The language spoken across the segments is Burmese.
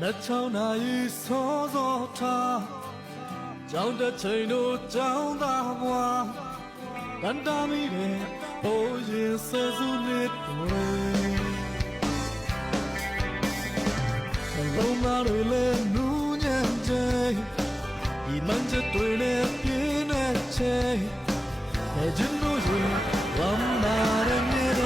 那朝那一梭梭他，叫得吹怒叫大花，但大米的不也色素的多。龙马对了怒年节，一满着对了别那切，那真不是我马的面对。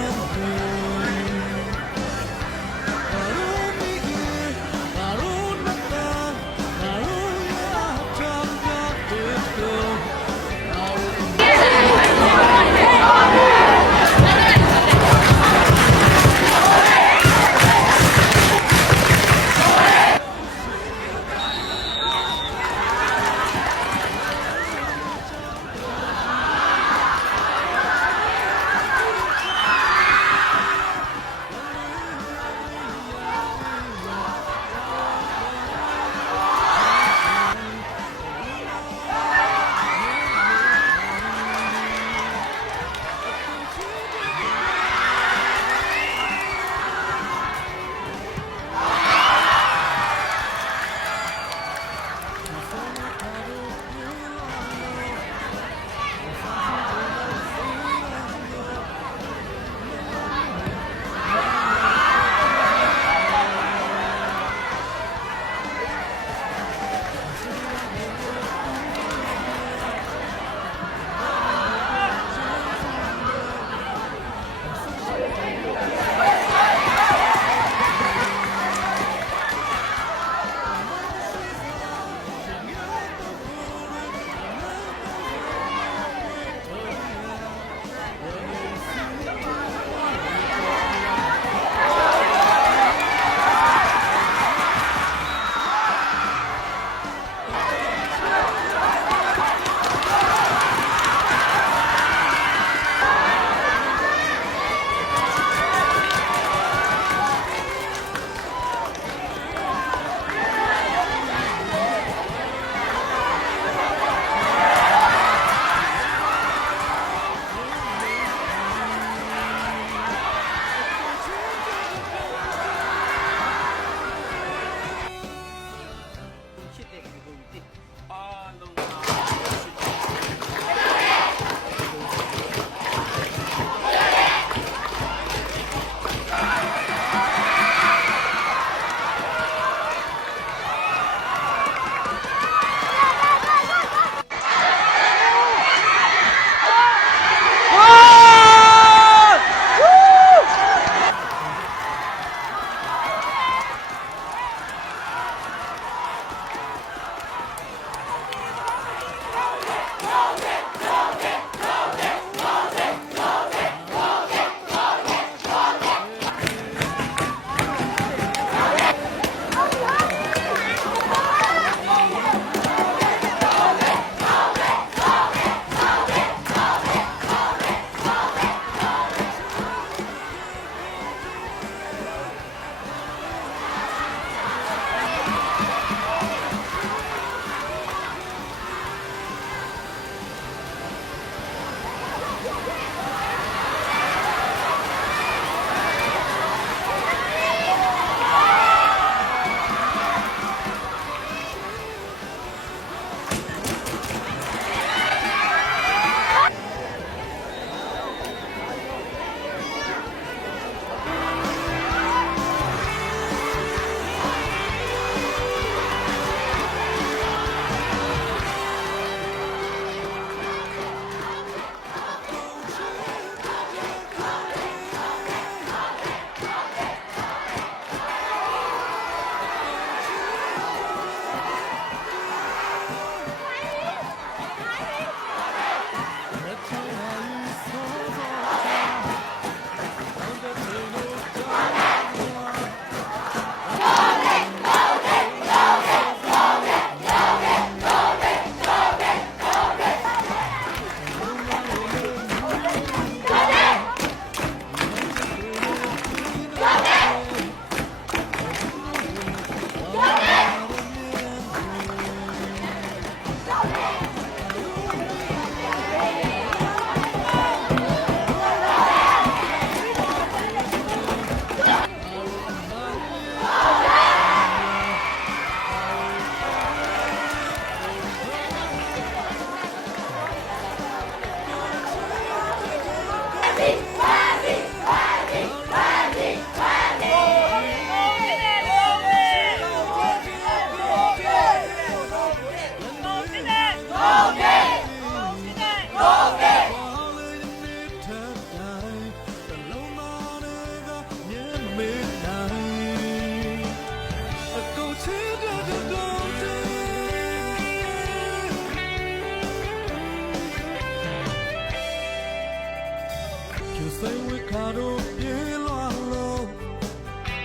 စိတ်ဝိခါတို့ပြေလွာလို့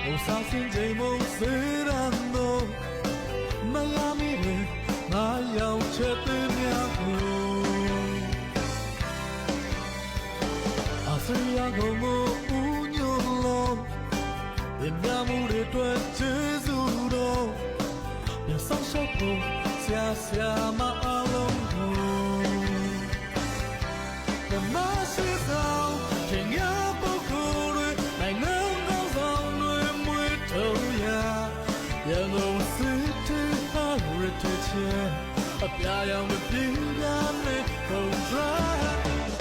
ဟိုဆောင်စင်ချိန်မစေရန်တို့မယားမီတွေငါရောက်ချက်သွင်းများကိုအစရကုန်မဦးညို့လို့ဒီမြမှုတွေတွေ့ကျေးဇူးတော်ရဆောင်ရှောက်ဖို့ဆရာမအလုံးကိုဓမ္မရှိဆောင်ခင်ရပုဂ္ဂိုလ်တွေနိုင်ငံကောင်းဆောင်တွေမွေးထုတ်ရရန်ကုန်စစ်တီဟာရစ်တေးချအပြာရောင်မပြင်းရနဲ့ကုန်ဒရာ